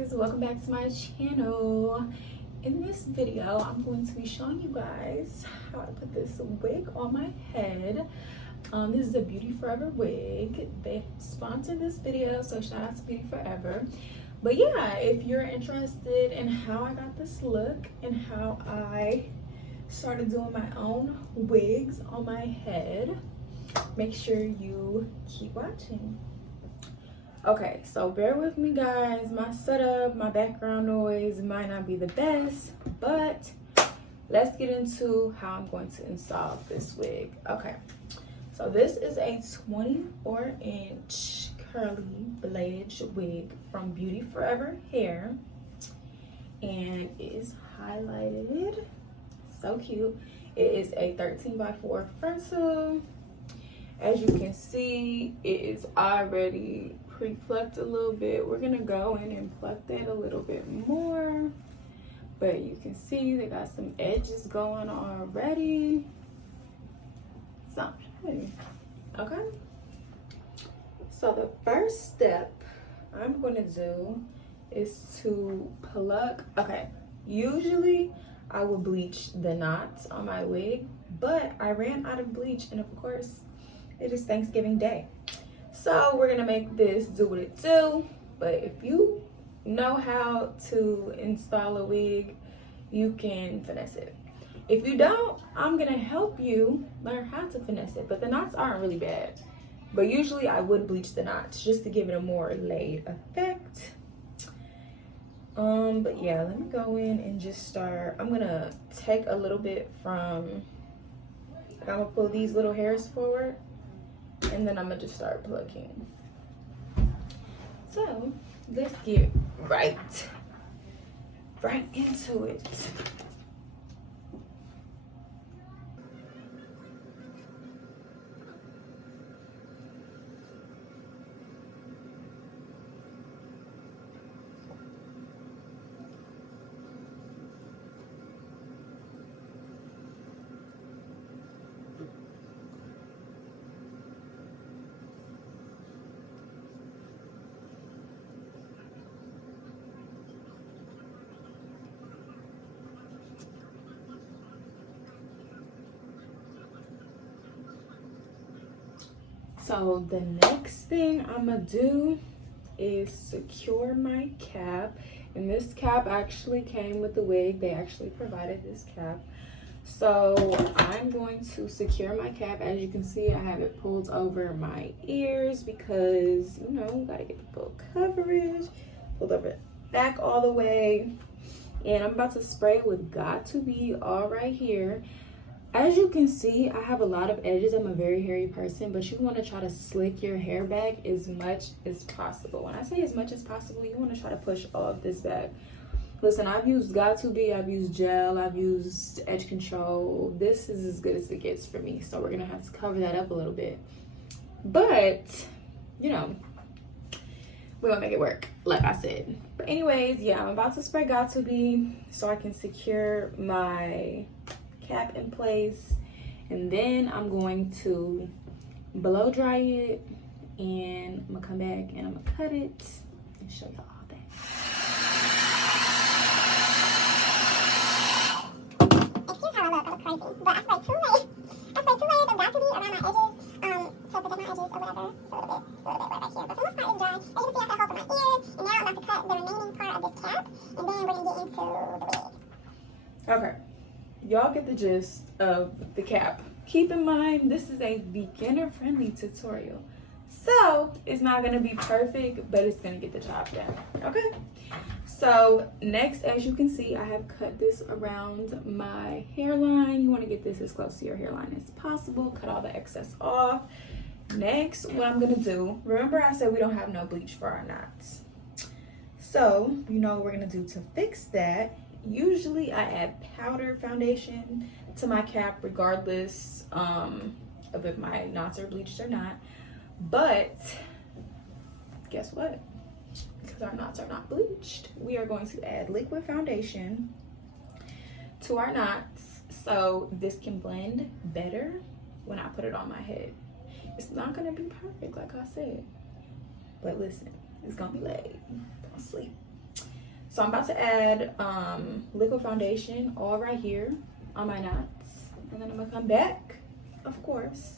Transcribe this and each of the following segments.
guys, welcome back to my channel. In this video I'm going to be showing you guys how I put this wig on my head. This is a Beauty Forever wig. They sponsored this video, so shout out to Beauty Forever. But yeah, if you're interested in how I got this look and how I started doing my own wigs on my head, make sure you keep watching. Okay, so bear with me guys, my setup, my background noise might not be the best, but let's get into how I'm going to install this wig. Okay, so this is a 24-inch curly balayage wig from Beauty Forever Hair, and it is highlighted, so cute. It is a 13x4 frontal. As you can see, it is already pre-plucked a little bit. We're gonna go in and pluck that a little bit more, but you can see they got some edges going already. So, okay. So the first step I'm gonna do is to pluck. Okay, usually I will bleach the knots on my wig, but I ran out of bleach, and of course it is Thanksgiving Day. So we're gonna make this do what it do. But if you know how to install a wig, you can finesse it. If you don't, I'm gonna help you learn how to finesse it. But the knots aren't really bad. But usually I would bleach the knots just to give it a more laid effect. But yeah, let me go in and just start. I'm gonna take a little bit from, I'm gonna pull these little hairs forward, and then I'm gonna just start plucking. So let's get right into it. So the next thing I'm gonna do is secure my cap. And this cap actually came with the wig. They actually provided this cap. So I'm going to secure my cap. As you can see, I have it pulled over my ears because, you know, we gotta get the full coverage. Pulled over back all the way. And I'm about to spray with Got2b all right here. As you can see, I have a lot of edges. I'm a very hairy person, but you want to try to slick your hair back as much as possible. When I say as much as possible, you want to try to push all of this back. Listen, I've used Got2b, I've used gel, I've used edge control. This is as good as it gets for me, so we're going to have to cover that up a little bit. But, you know, we're going to make it work, like I said. But anyways, yeah, I'm about to spray Got2b so I can secure my cap in place, and then I'm going to blow dry it, and I'm gonna come back and I'm gonna cut it and show y'all all that. Excuse how I look crazy, but I sprayed 2 layers. I sprayed 2 layers of Got2b around my edges, to protect my edges or whatever. It's a little bit right back here, but for the most part it's dry. As you can see, I got a hole for my ears, and now I'm about to cut the remaining part of this cap, and then we're gonna get into the wig. Okay. Y'all get the gist of the cap. Keep in mind, this is a beginner-friendly tutorial. So, it's not going to be perfect, but it's going to get the job done. Okay? So, next, as you can see, I have cut this around my hairline. You want to get this as close to your hairline as possible. Cut all the excess off. Next, what I'm going to do, remember I said we don't have no bleach for our knots. So, you know what we're going to do to fix that. Usually I add powder foundation to my cap regardless of if my knots are bleached or not. But guess what? Because our knots are not bleached, we are going to add liquid foundation to our knots so this can blend better when I put it on my head. It's not going to be perfect, like I said, but listen, it's going to be laid. Don't sleep. So I'm about to add liquid foundation all right here on my knots. And then I'm gonna come back, of course.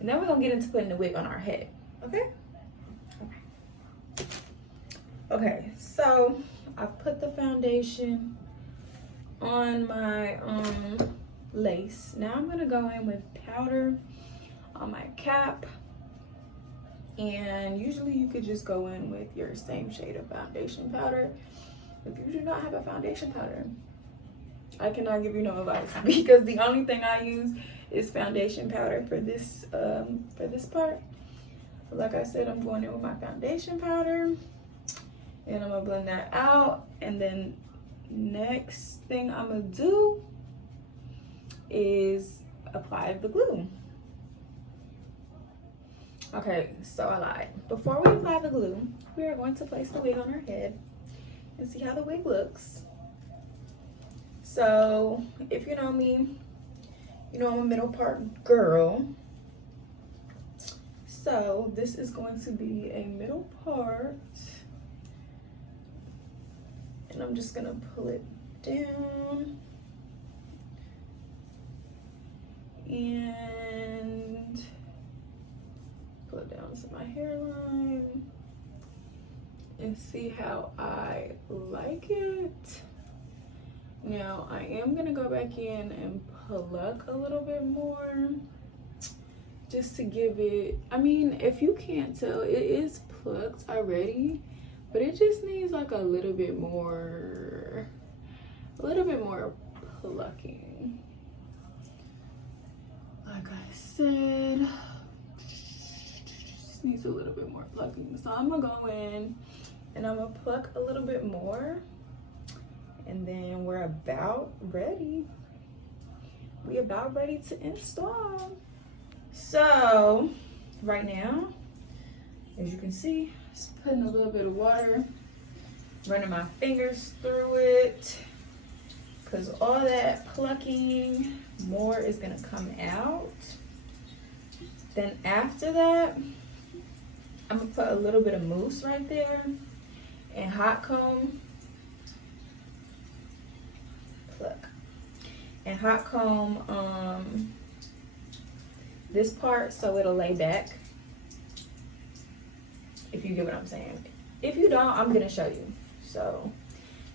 And then we're gonna get into putting the wig on our head, okay? Okay, so I've put the foundation on my lace. Now I'm gonna go in with powder on my cap. And usually you could just go in with your same shade of foundation powder. If you do not have a foundation powder, I cannot give you no advice because the only thing I use is foundation powder for this part. But like I said, I'm going in with my foundation powder and I'm gonna blend that out. And then next thing I'm gonna do is apply the glue. Okay, so I lied. Before we apply the glue, we are going to place the wig on our head and see how the wig looks. So if you know me, you know I'm a middle part girl. So this is going to be a middle part. And I'm just gonna pull it down. And pull it down to my hairline. And see how I like it. Now I am gonna go back in and pluck a little bit more just to give it, I mean, if you can't tell, it is plucked already, but it just needs like a little bit more plucking. Like I said, just needs a little bit more plucking. So I'm gonna go in and I'm gonna pluck a little bit more, and then we're about ready. We about ready to install. So right now, as you can see, just putting a little bit of water, running my fingers through it, because all that plucking, more is gonna come out. Then after that, I'm gonna put a little bit of mousse right there and hot comb, pluck, and hot comb this part so it'll lay back, if you get what I'm saying. If you don't, I'm gonna show you, so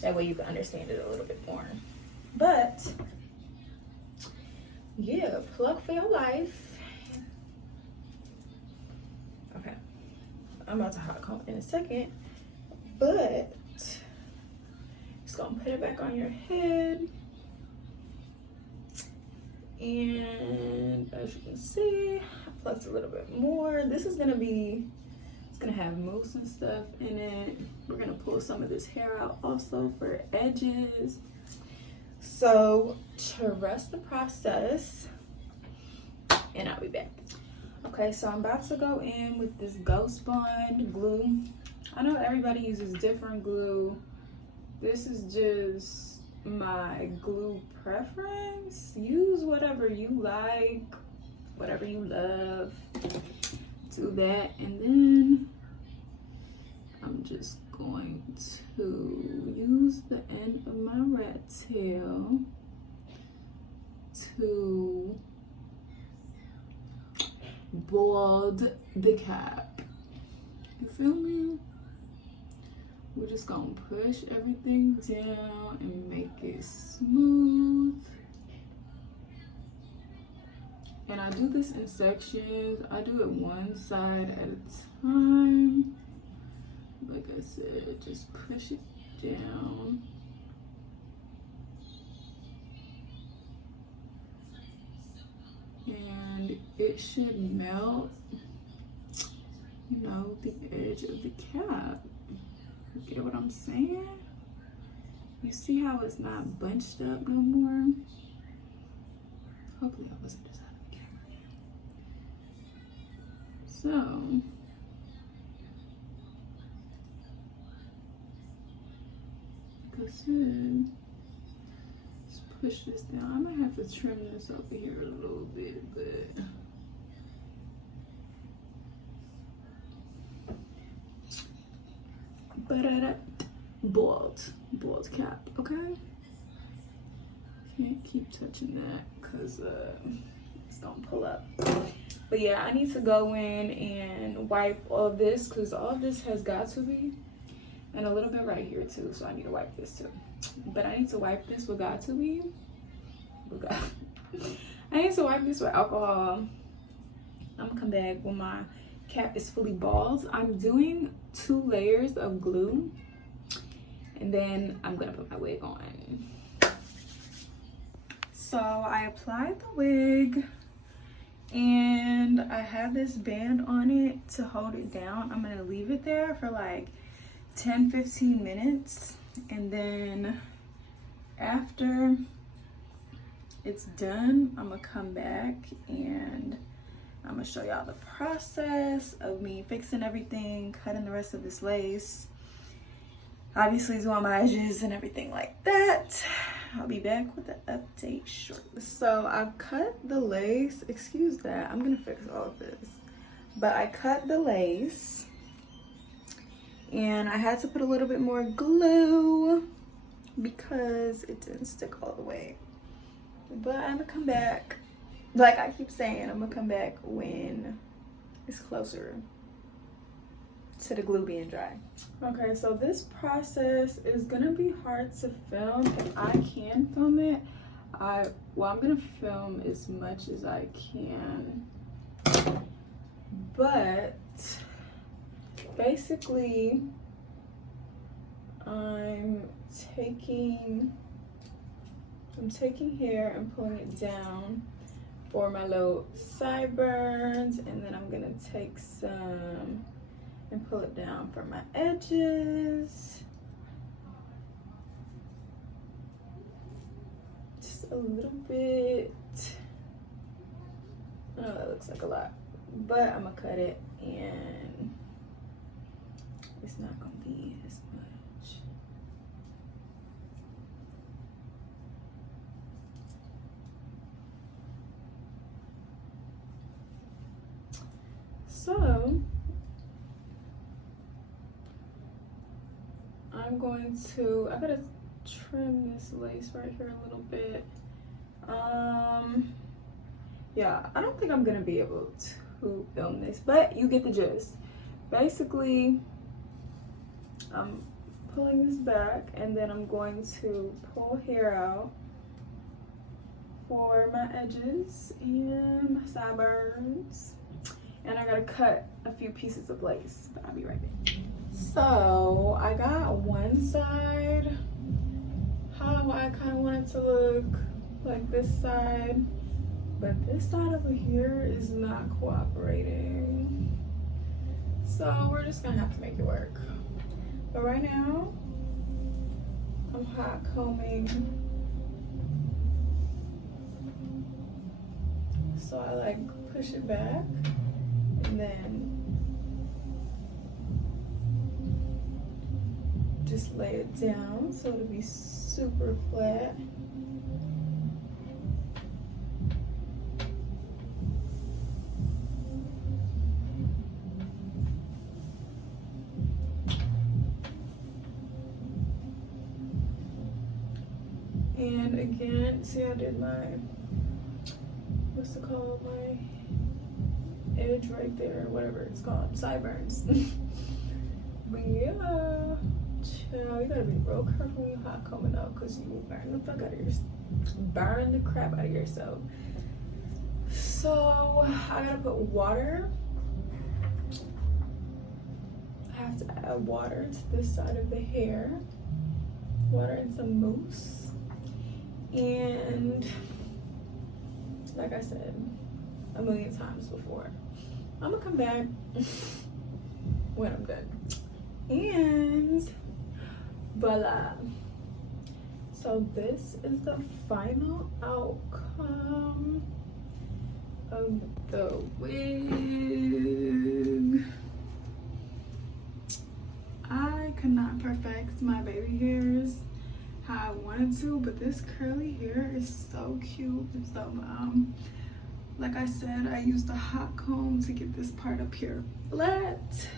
that way you can understand it a little bit more. But yeah, pluck for your life. Okay, I'm about to hot comb in a second, but just gonna put it back on your head. And as you can see, I plucked a little bit more. This is gonna be, it's gonna have mousse and stuff in it. We're gonna pull some of this hair out also for edges. So trust the process, and I'll be back. Okay, so I'm about to go in with this Ghost Bond glue. I know everybody uses different glue. This is just my glue preference. Use whatever you like, whatever you love. Do that, and then I'm just going to use the end of my rat tail to bald the cap. You feel me? We're just gonna push everything down and make it smooth. And I do this in sections. I do it one side at a time. Like I said, just push it down. And it should melt, you know, the edge of the cap. You get what I'm saying? You see how it's not bunched up no more? Hopefully I wasn't just out of the camera. So, like I said, let's push this down. I might have to trim this over here a little bit, but bald cap, okay? Can't keep touching that because it's gonna pull up. But yeah, I need to go in and wipe all of this because all of this has got to be, and a little bit right here too, so I need to wipe this too. But I need to wipe this with got to be. I need to wipe this with alcohol. I'm gonna come back when my cap is fully bald. I'm doing 2 layers of glue, and then I'm gonna put my wig on. So I applied the wig, and I have this band on it to hold it down. I'm gonna leave it there for like 10-15 minutes, and then after it's done, I'm gonna come back and I'm gonna show y'all the process of me fixing everything, cutting the rest of this lace, obviously doing my edges and everything like that. I'll be back with the update shortly. So I've cut the lace, excuse that, I'm gonna fix all of this. But I cut the lace and I had to put a little bit more glue because it didn't stick all the way. But I'm gonna come back, like I keep saying, I'm gonna come back when it's closer to the glue being dry. Okay, so this process is gonna be hard to film. If I can film it, I'm gonna film as much as I can. But basically, I'm taking hair and pulling it down for my little sideburns, and then I'm gonna take some and pull it down for my edges. Just a little bit. I know that looks like a lot, but I'm gonna cut it and it's not gonna be as much. So I'm going to, I gotta trim this lace right here a little bit. Yeah, I don't think I'm gonna be able to film this, but you get the gist. Basically, I'm pulling this back and then I'm going to pull hair out for my edges and my sideburns. And I gotta cut a few pieces of lace, but I'll be right back. So I got one side how I kind of want it to look, like this side, but this side over here is not cooperating. So we're just gonna have to make it work. But right now, I'm hot combing. So I like push it back and then just lay it down so it'll be super flat. And again, see, I did my, what's it called, my edge right there, whatever it's called, sideburns. But yeah, child, you gotta be real careful when you hot combing out because you will burn the fuck out of yourself, burn the crap out of yourself. So I gotta put water. I have to add water to this side of the hair, water and some mousse. And like I said a million times before, I'm gonna come back when I'm done. And voila. So this is the final outcome of the wig. I could not perfect my baby hairs how I wanted to, but this curly hair is so cute. So like I said, I used a hot comb to get this part up here flat,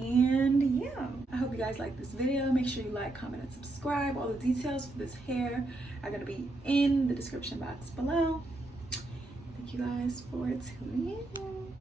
And yeah, I hope you guys like this video. Make sure you like, comment, and subscribe. All the details for this hair are gonna be in the description box below. Thank you guys for tuning in.